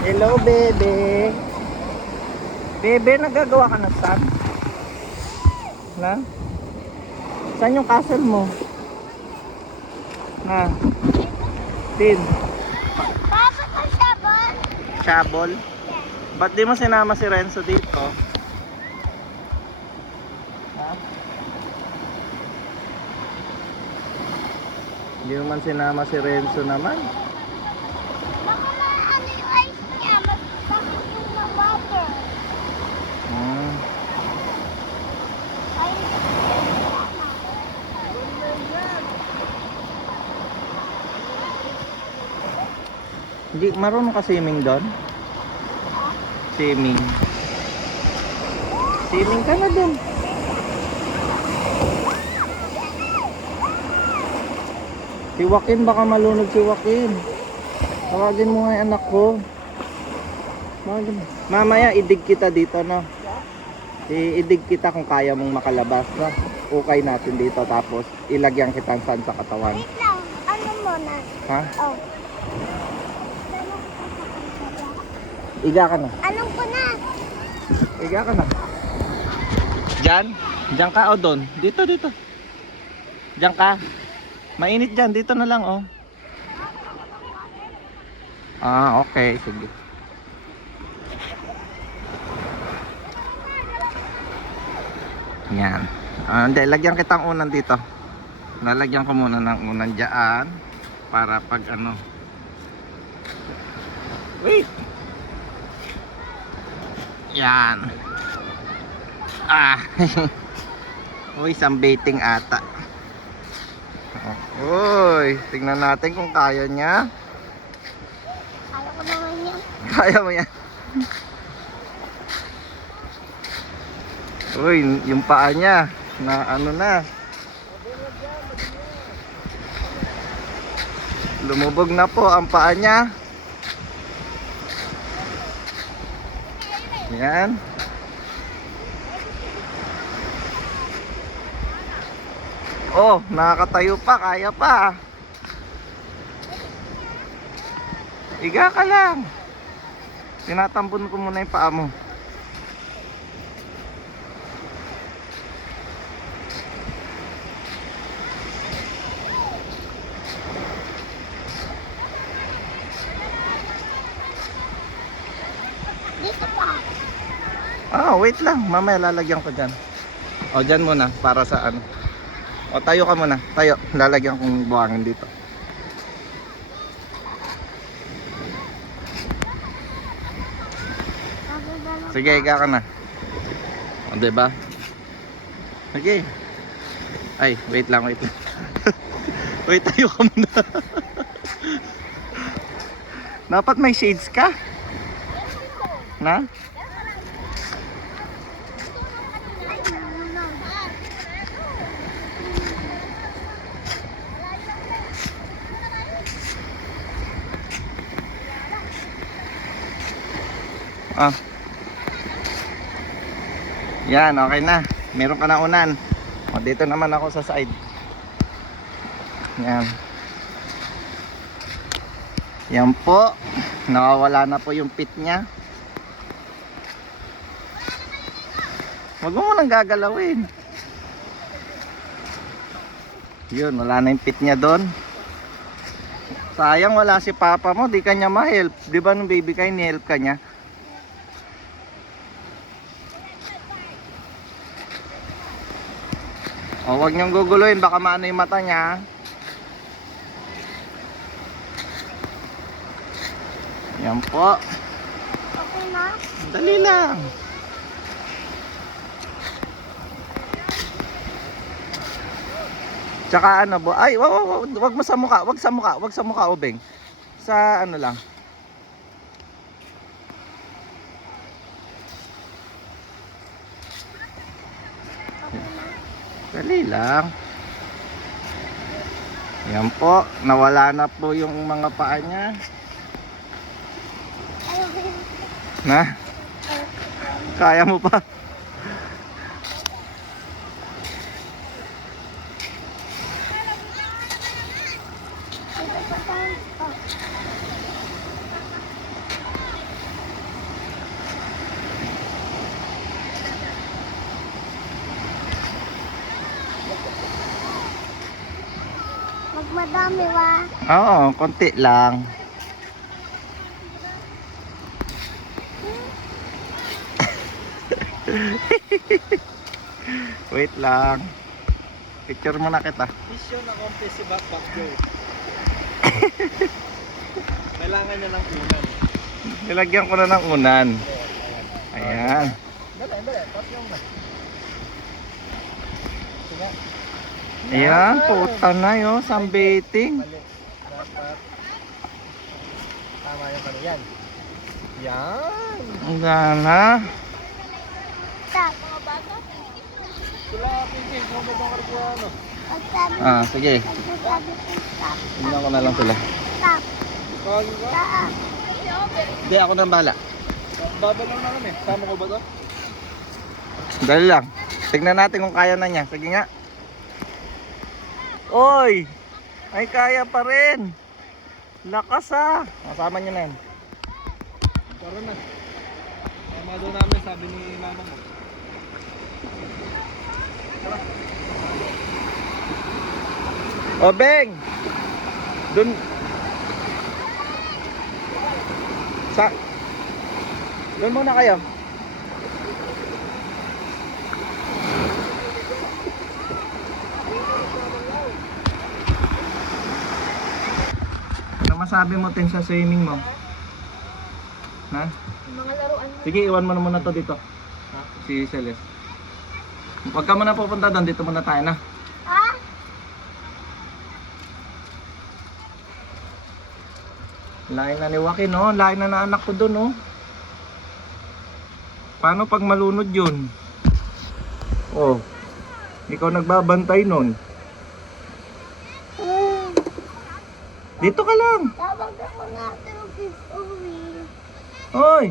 Hello, bebe. Bebe, nagagawa ka na stand? Na? Saan yung castle mo? Na? Tin? Papa ko sabon. Shabol? Ba't di mo sinama si Renzo dito? Ha? Hindi mo man sinama si Renzo naman. Baka maano yung ice niya. Magbakit yung water. Hmm. Ay, Hindi, marunong ka swimming doon? Swimming. Swimming ka na doon. Si Joaquin, baka malunod si Joaquin. Tawagin mo nga yung anak ko. Tawagin mo. Mamaya, idig kita dito, no? Idig kita kung kaya mong makalabas, no? Ukay natin dito, tapos ilagyan kita saan sa katawan. wait lang. Ano muna? Ha? Oh. Iga ka na. Anong ko na? Iga ka na. Diyan? Diyan ka o doon? Dito, dito. Diyan ka. Mainit dyan. Dito na lang, oh. Ah, okay. Sige. Yan. Hindi, lagyan kitang unan dito. Lalagyan ko muna ng unan dyan. Para pag ano. Wait. Yan. Ah. Uy, sunbathing ata. Uy, tingnan natin kung kaya niya. Kala ko naman yan. Kaya mo yan. Uy, yung paa niya na ano na. Lumubog na po ang paa niya. Yan. Oh, nakakatayo pa, kaya pa. Iga ka lang. Tinatambon ko muna yung paa mo. Dito pa. Ah, wait lang. Mamaya lalagyan ko dyan. O, dyan muna para sa ano. O, tayo ka muna. Tayo. Lalagyan kong buhangin dito. Sige, higa ka na. O, diba? Sige. Ay, wait lang, wait lang. Wait, tayo ka muna. Dapat may shades ka. Na? Ah. Yan, okay na. Meron ka na unan. O, dito naman ako sa side. Yan. Yan po. Nakawala na po yung pit niya. Huwag mo munang gagalawin. Yun, wala na yung pit niya doon. Sayang wala si papa mo, di kanya ma-help. Di ba nung baby ka, ni-help ka niya? O, huwag niyong guguluhin, baka maano yung mata niya. Yan po. Okay na? Dali lang. Tsaka ano bo, ay wag mo sa mukha, wag sa mukha ubeng. Sa ano lang. Dali lang. Yan po, nawala na po yung mga paa niya. Na? Kaya mo pa? Madami ba? Oo, konti lang. Wait lang. Picture mo na kita. Mission accomplished si Backpack Joe. Kailangan niya ng unan. Nilagyan ko na ng unan. Ayan. Dali. Tapos yung na. Sige. Ayan, puta na yun. Sambiting. Mali. Dapat. Tama yung kanina. Yan. Ang gana. Stop. Sila, Pinky. Kung ba bang karbuano? Pagsabi Ah, sige. pagsasabi ko stop. Tingnan ko na lang sila. Stop. Kawag ka? Stop. Hindi, ako nang bala. Babalaw na kami. Sama ko ba to? Dali lang. Tignan natin kung kaya na niya. Sige nga. Oy! Ay, kaya pa rin. Lakas ah. Kasama niyo na yun. Tara na. Tama doon namin, sabi ni mama mo. O, Beng! Dun. Doon muna kayo. Ano masabi mo tin sa swimming mo? Ha? Mga laruan. Sige, iwan mo na muna to dito. Ha? Si Celeste. Huwag ka muna pupunta doon, dito muna tayo na. Ha? Lain na ni Joaquin, no? Lain na na anak ko doon, no? Paano pag malunod yun? Oh, ikaw nagbabantay nun. Dito ka lang. Tawag ang mga trophies uwi. Hoy,